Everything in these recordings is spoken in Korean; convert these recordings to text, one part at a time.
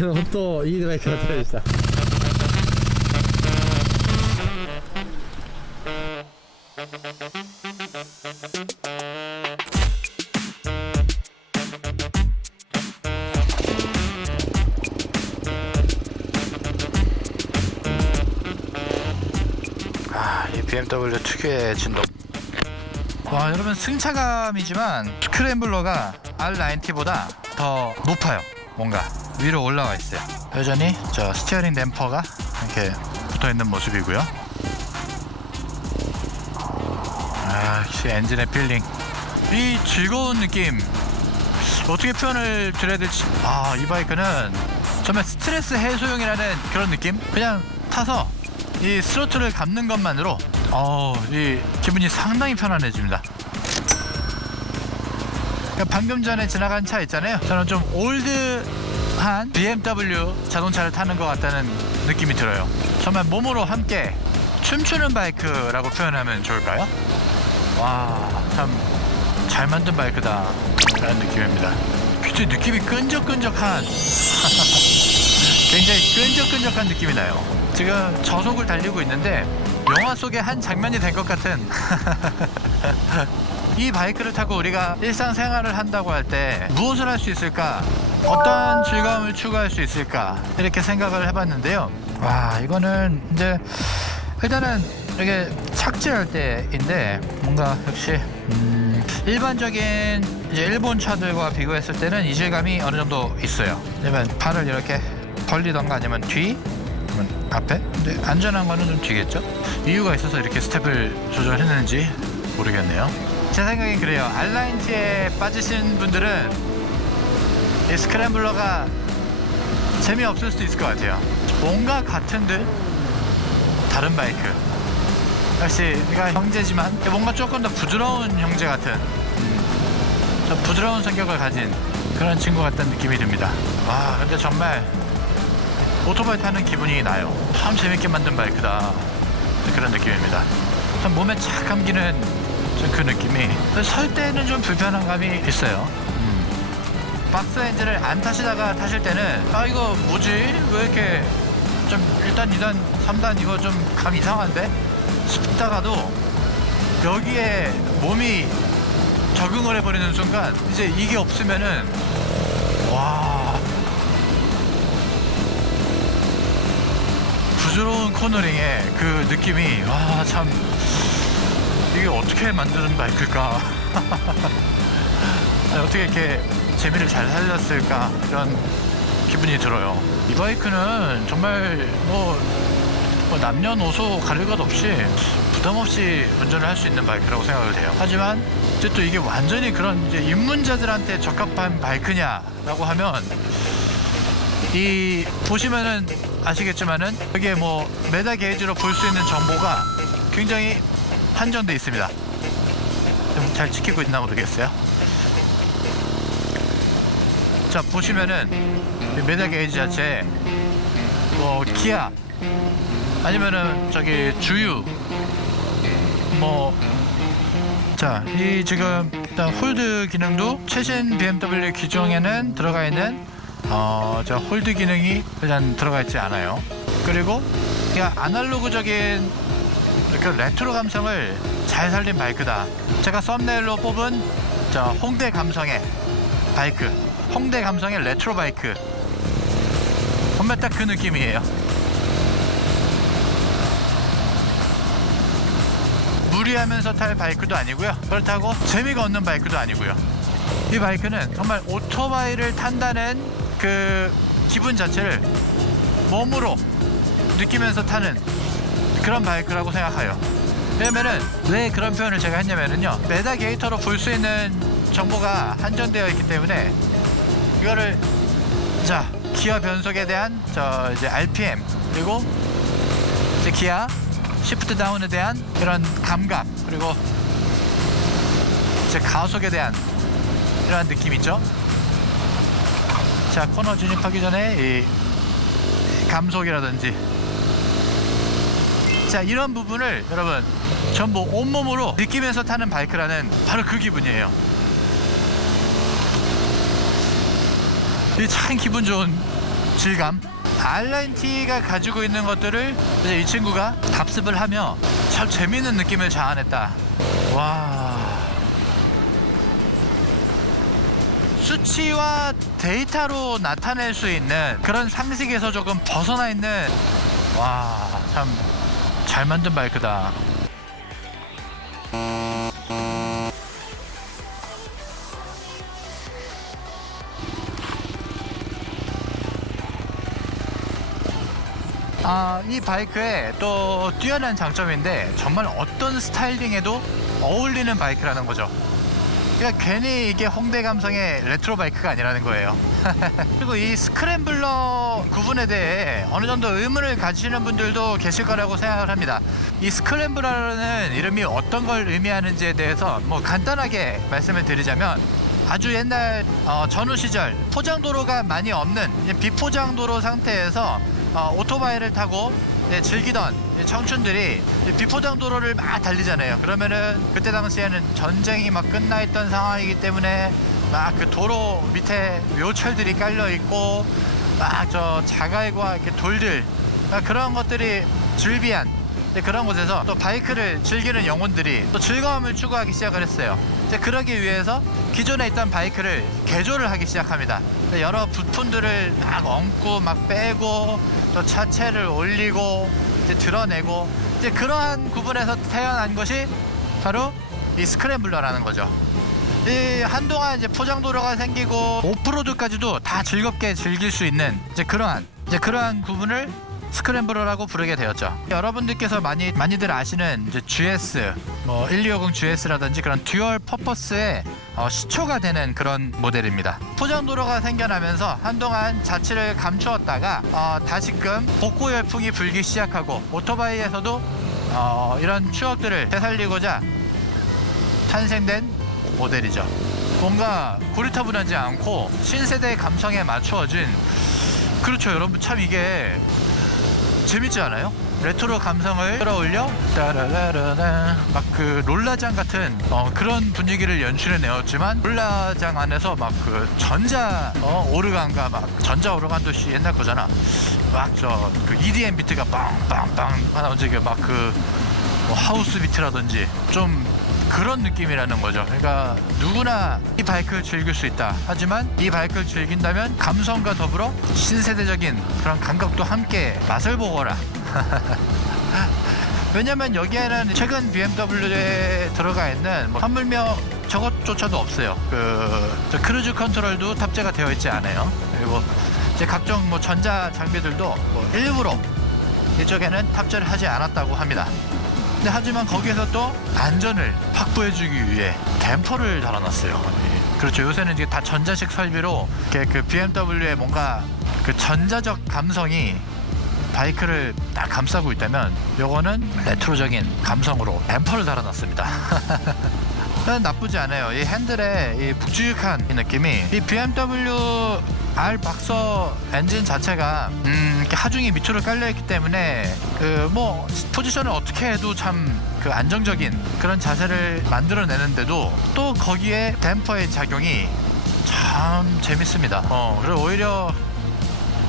本当いいバイクだったでした。이 BMW 특유의 진동. 와, 여러분 승차감이지만 스크램블러가 R90보다 더 높아요. 뭔가 위로 올라와 있어요. 여전히 저 스티어링 댐퍼가 이렇게 붙어있는 모습이고요. 역시 엔진의 필링, 이 즐거운 느낌 어떻게 표현을 드려야 될지. 이 바이크는 정말 스트레스 해소용이라는 그런 느낌. 그냥 타서 이 스로틀을 감는 것만으로 이 기분이 상당히 편안해집니다. 방금 전에 지나간 차 있잖아요. 저는 좀 올드한 BMW 자동차를 타는 것 같다는 느낌이 들어요. 정말 몸으로 함께 춤추는 바이크라고 표현하면 좋을까요? 와, 참 잘 만든 바이크다 라는 느낌입니다. 굉장히 느낌이 끈적끈적한 굉장히 끈적끈적한 느낌이 나요. 지금 저속을 달리고 있는데 영화 속의 한 장면이 된 것 같은 이 바이크를 타고 우리가 일상생활을 한다고 할 때 무엇을 할 수 있을까, 어떤 즐거움을 추구할 수 있을까, 이렇게 생각을 해봤는데요. 와, 이거는 이제 일단은 이게 착지할 때인데 뭔가 역시 일반적인 이제 일본 차들과 비교했을 때는 이질감이 어느 정도 있어요. 왜냐면 발을 이렇게 벌리던가 아니면 뒤, 아니면 앞에. 근데 안전한 거는 좀 뒤겠죠. 이유가 있어서 이렇게 스텝을 조절했는지 모르겠네요. 제 생각엔 그래요. R90에 빠지신 분들은 이 스크램블러가 재미없을 수도 있을 것 같아요. 뭔가 같은 듯 다른 바이크. 역시 우리가 형제지만 뭔가 조금 더 부드러운 형제 같은, 좀 부드러운 성격을 가진 그런 친구 같다는 느낌이 듭니다. 와, 근데 정말 오토바이 타는 기분이 나요. 참 재밌게 만든 바이크다, 그런 느낌입니다. 참 몸에 착 감기는 좀 그 느낌이. 설 때는 좀 불편한 감이 있어요. 박스 엔진을 안 타시다가 타실 때는 이거 뭐지? 왜 이렇게 좀 1단, 2단, 3단 이거 좀 감 이상한데? 싶다가도 여기에 몸이 적응을 해버리는 순간 이제 이게 없으면은 와, 부드러운 코너링의 그 느낌이, 와, 참 이게 어떻게 만드는 바이크일까? 어떻게 이렇게 재미를 잘 살렸을까, 이런 기분이 들어요. 이 바이크는 정말 뭐 남녀노소 가릴 것 없이 부담없이 운전을 할 수 있는 바이크라고 생각을 해요. 하지만 이제 또 이게 완전히 그런 이제 입문자들한테 적합한 바이크냐라고 하면, 이 보시면은 아시겠지만은 여기에 뭐 메다 게이지로 볼 수 있는 정보가 굉장히 한정돼 있습니다. 좀 잘 지키고 있나 모르겠어요. 자, 보시면은 메다 게이지 자체에 뭐 기아, 아니면은 저기 주유, 자, 이 지금 일단 홀드 기능도 최신 BMW 기종에는 들어가 있는 저 홀드 기능이 일단 들어가 있지 않아요. 그리고 그냥 아날로그적인 그 레트로 감성을 잘 살린 바이크다. 제가 썸네일로 뽑은 저 홍대 감성의 바이크, 홍대 감성의 레트로 바이크, 정말 딱 그 느낌이에요. 무리하면서 탈 바이크도 아니고요, 그렇다고 재미가 없는 바이크도 아니고요. 이 바이크는 정말 오토바이를 탄다는 그 기분 자체를 몸으로 느끼면서 타는 그런 바이크라고 생각해요. 왜냐면은 왜 그런 표현을 제가 했냐면은요, 메다 게이터로 볼 수 있는 정보가 한정되어 있기 때문에 이거를, 자, 기어 변속에 대한 저 이제 RPM, 그리고 이제 기아 시프트 다운에 대한 이런 감각, 그리고 이제 가속에 대한 이러한 느낌 있죠. 자, 코너 진입하기 전에 이 감속이라든지, 자, 이런 부분을 여러분 전부 온몸으로 느끼면서 타는 바이크라는 바로 그 기분이에요. 이 참 기분 좋은 질감. R9T가 가지고 있는 것들을 이제 이 친구가 답습을 하며 참 재미있는 느낌을 자아냈다. 와, 수치와 데이터로 나타낼 수 있는 그런 상식에서 조금 벗어나 있는, 와, 참 잘 만든 바이크다. 이 바이크의 또 뛰어난 장점인데 정말 어떤 스타일링에도 어울리는 바이크라는 거죠. 그러니까 괜히 이게 홍대 감성의 레트로 바이크가 아니라는 거예요. 그리고 이 스크램블러 구분에 대해 어느 정도 의문을 가지시는 분들도 계실 거라고 생각을 합니다. 이 스크램블러라는 이름이 어떤 걸 의미하는지에 대해서 뭐 간단하게 말씀을 드리자면, 아주 옛날 전후 시절 포장도로가 많이 없는 비포장도로 상태에서 오토바이를 타고 즐기던 청춘들이 비포장도로를 막 달리잖아요. 그러면은 그때 당시에는 전쟁이 막 끝나 있던 상황이기 때문에 막 그 도로 밑에 묘철들이 깔려 있고 막 저 자갈과 이렇게 돌들, 그런 것들이 즐비한 그런 곳에서 또 바이크를 즐기는 영혼들이 또 즐거움을 추구하기 시작을 했어요. 그러기 위해서 기존에 있던 바이크를 개조를 하기 시작합니다. 여러 부품들을 막 얹고 막 빼고 또 차체를 올리고 드러내고, 그러한 구분에서 태어난 것이 바로 이 스크램블러라는 거죠. 이 한동안 이제 포장도로가 생기고 오프로드까지도 다 즐겁게 즐길 수 있는 그러한 구분을 스크램블러라고 부르게 되었죠. 여러분들께서 많이들 아시는 이제 GS, 뭐 1250 GS라든지 그런 듀얼 퍼포스의 시초가 되는 그런 모델입니다. 포장도로가 생겨나면서 한동안 자취를 감추었다가 다시금 복고 열풍이 불기 시작하고 오토바이에서도 이런 추억들을 되살리고자 탄생된 모델이죠. 뭔가 고리타분하지 않고 신세대의 감성에 맞추어진, 그렇죠 여러분, 참 이게 재밌지 않아요? 레트로 감성을 끌어올려 따라라라라 막 그 롤라장 같은 그런 분위기를 연출해 내었지만, 롤라장 안에서 막 그 전자 오르간과 막 전자 오르간도 옛날 거잖아. 막 저 그 EDM 비트가 빵빵빵 하나 움직여 막 그 뭐 하우스 비트라든지 좀 그런 느낌이라는 거죠. 그러니까 누구나 이 바이크를 즐길 수 있다. 하지만 이 바이크를 즐긴다면 감성과 더불어 신세대적인 그런 감각도 함께 맛을 보거라. 왜냐면 여기에는 최근 BMW에 들어가 있는 뭐 하물며 저것조차도 없어요. 저 크루즈 컨트롤도 탑재가 되어 있지 않아요. 그리고 이제 각종 뭐 전자 장비들도 뭐 일부러 이쪽에는 탑재를 하지 않았다고 합니다. 근데 하지만 거기에서 또 안전을 확보해주기 위해 댐퍼를 달아놨어요. 그렇죠. 요새는 이게 다 전자식 설비로 이렇게 그 BMW의 뭔가 그 전자적 감성이 바이크를 딱 감싸고 있다면, 요거는 레트로적인 감성으로 댐퍼를 달아놨습니다. 나쁘지 않아요. 이 핸들에 이 묵직한 이 느낌이, 이 BMW R 박서 엔진 자체가 이렇게 하중이 밑으로 깔려있기 때문에 그 뭐 포지션을 어떻게 해도 참 그 안정적인 그런 자세를 만들어내는데도 또 거기에 댐퍼의 작용이 참 재밌습니다. 그리고 오히려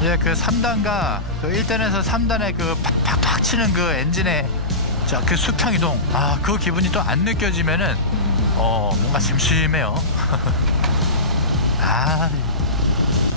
이제 그 3단과 그 1단에서 3단의 그 팍팍팍 치는 그 엔진의 그 수평 이동, 그 기분이 또 안 느껴지면은 뭔가 심심해요.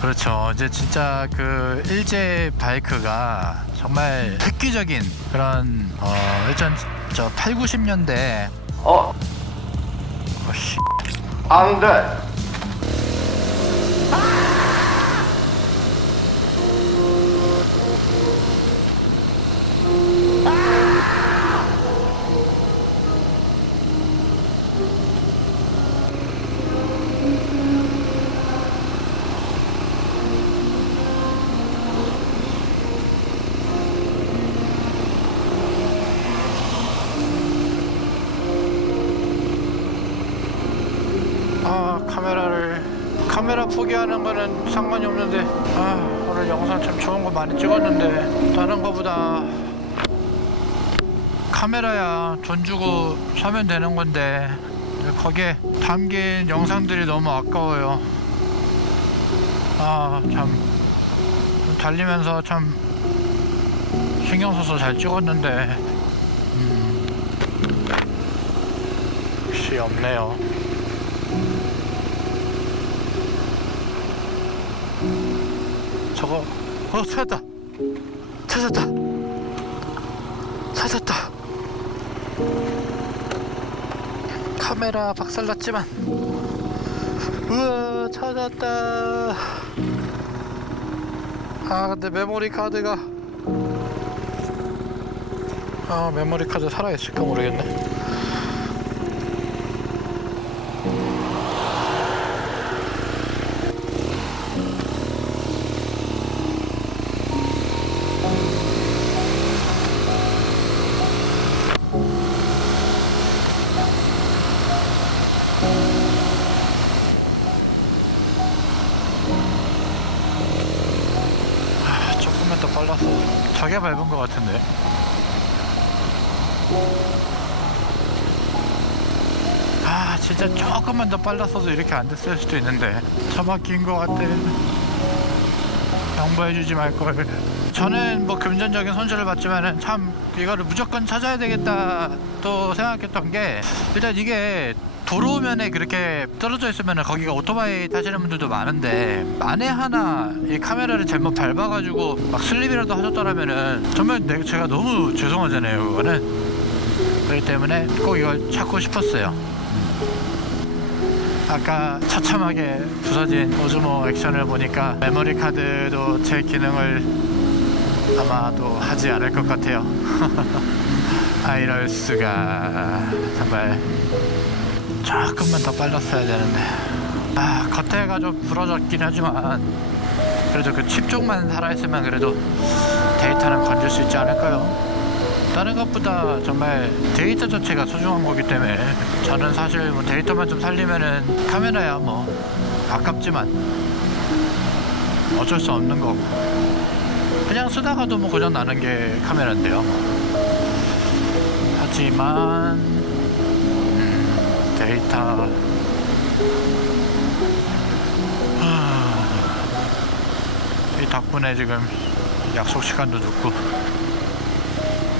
그렇죠. 이제 진짜 그 일제 바이크가 정말 획기적인 그런 일전 저 8, 90년대 안 돼. 카메라 포기하는 거는 상관이 없는데, 오늘 영상 참 좋은 거 많이 찍었는데 다른 거보다 카메라야 돈 주고 사면 되는 건데 거기에 담긴 영상들이 너무 아까워요. 참 달리면서 참 신경 써서 잘 찍었는데 역시 없네요. 저거 찾았다. 카메라 박살났지만 우와 찾았다. 근데 메모리 카드가 메모리 카드 살아있을까 모르겠네. 조금만 더 빨랐어. 저게 밟은 것 같은데. 진짜 조금만 더 빨랐어도 이렇게 안 됐을 수도 있는데 차 막힌 것 같아. 양보해주지 말걸. 저는 뭐 금전적인 손실을 봤지만은 참 이거를 무조건 찾아야 되겠다 또 생각했던 게, 일단 이게 도로면에 그렇게 떨어져 있으면 거기가 오토바이 타시는 분들도 많은데, 만에 하나 이 카메라를 잘못 밟아가지고 막 슬립이라도 하셨더라면은 정말 제가 너무 죄송하잖아요. 그거는. 그렇기 때문에 꼭 이걸 찾고 싶었어요. 아까 처참하게 부서진 오즈모 액션을 보니까 메모리 카드도 제 기능을 아마도 하지 않을 것 같아요. 이럴 수가. 정말 조금만 더 빨랐어야 되는데. 겉에가 좀 부러졌긴 하지만 그래도 그 칩 쪽만 살아있으면 그래도 데이터는 건질 수 있지 않을까요? 다른 것보다 정말 데이터 자체가 소중한 거기 때문에 저는 사실 뭐 데이터만 좀 살리면은 카메라야 뭐 아깝지만 어쩔 수 없는 거고, 그냥 쓰다가도 뭐 고장 나는 게 카메라인데요. 하지만 데이터 이 덕분에 지금 약속 시간도 늦고,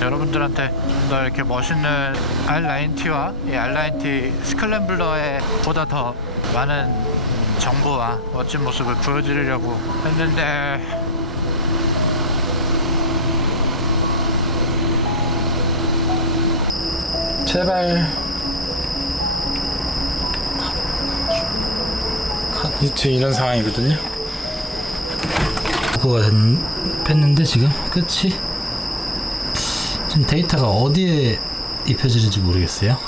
여러분들한테 더 이렇게 멋있는 R9T와 이 R9T 스클램블러의 보다 더 많은 정보와 멋진 모습을 보여드리려고 했는데 제발 지금 이런 상황이거든요. 그거가 됐는데 지금 끝이 지금 데이터가 어디에 입혀지는지 모르겠어요.